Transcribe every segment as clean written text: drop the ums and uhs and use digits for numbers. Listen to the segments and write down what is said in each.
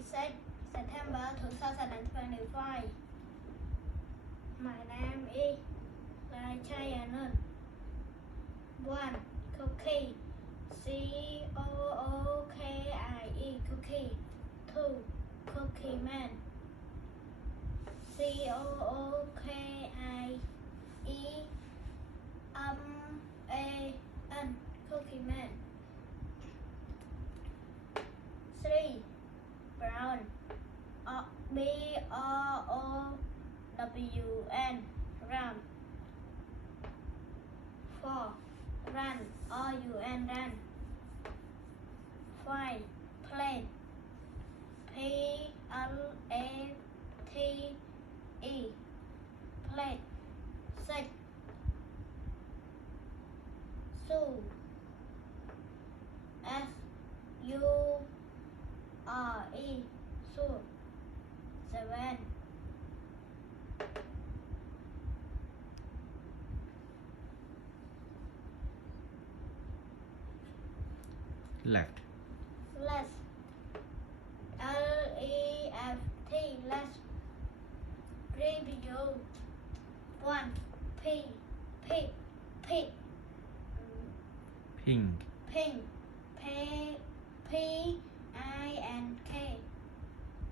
26 September 2025. My name is Lai Chayanun. 1. Cookie. COOKIE. Cookie. 2. Cookie Man. COOKIEMAN. Cookie Man. 3. Brown. BROWN. Brown. 4. Run. RUN. Run. 5. Plate. PLATE. Plate. 6. Sue. SURE. Sue. 7. Left. Left. LEFT. Left. Preview. 1. P. Pink. Pink. Pink. Pink.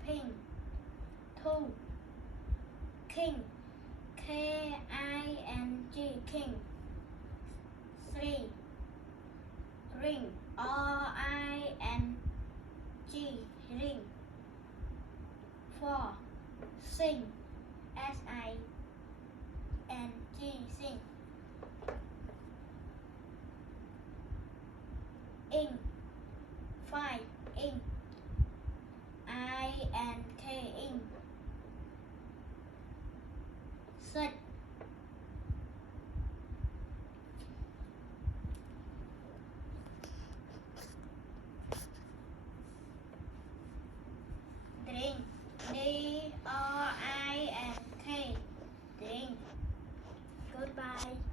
Pink. 2. King. KING. King. 3. Ring. RING. Ring. 4. Sing. SING. Sing. Ink. 5. Ink. INK. Ink. 6. Drink. DRINK. Drink. Goodbye.